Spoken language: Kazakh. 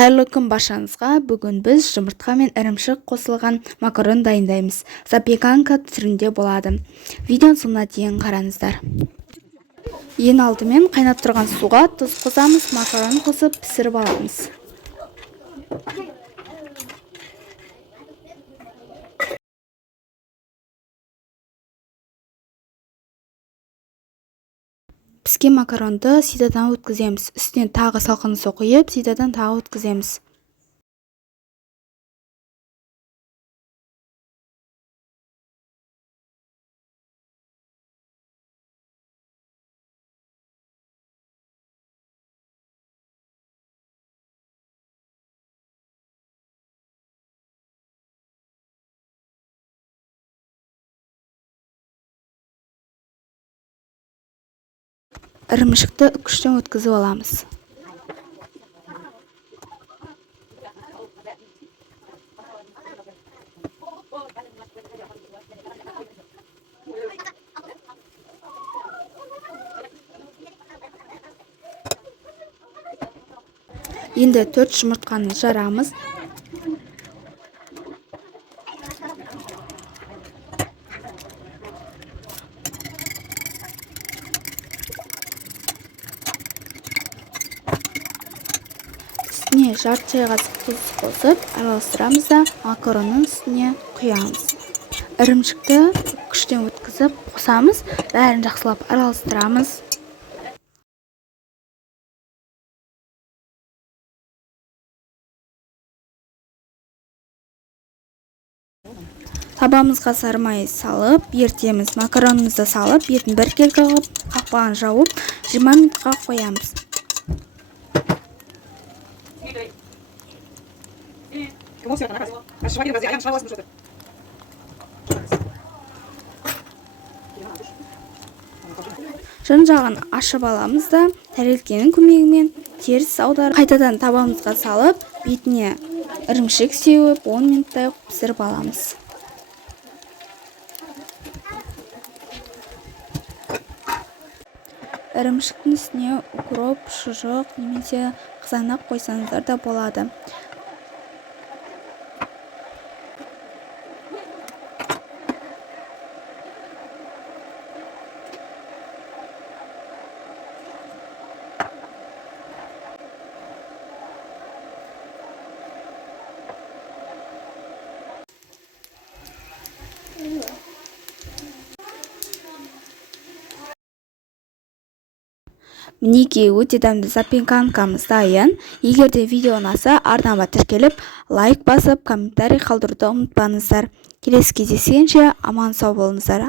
Қайырлы күн баршаңызға. Бүгін біз жұмыртқа мен ірімшік қосылған макарон дайындаймыз. Запеканка түрінде болады. Видеоның соңына дейін қараңыздар. Ең алдымен қайнап тұрған суға тұз қосамыз, макарон қосып пісіріп аламыз. Піскен макаронды ситадан өткіземіз. Үстіне тағы салқын су құйып, ситадан тағы өткіземіз. Ірімшікті үкіштен өткізіп аламыз. Енді 4 жұмыртқаны жарамыз. Үстіне жарты чай қасық тұз қосып араластырамыз да макаронның үстіне құямыз. Ірімшікті үкіштен өткізіп қосамыз, бәрін жақсылап араластырамыз. Табамызға сары май салып, ертеміз. Макаронымызды салып, етін бір келкі қылып, қақпағын жауып, 20 минутқа қоямыз. Жан-жағын ашып аламыз да, тәрелкенің көмегімен теріс аударып, қайтадан табамызға салып, бетіне ірімшік сеуіп, 10 минуттай пісіріп аламыз. Ірімшіктің үстіне укроп, шұжық немесе қызанақ қойсаңыздар да болады. Мінекей өте дәмді запеканкамыз дайын. Егер де видео ұнаса, арнама тіркеліп, лайк басып, комментарий қалдыруды ұмытпаңыздар. Келесі кездескенше аман сау болыңыздар.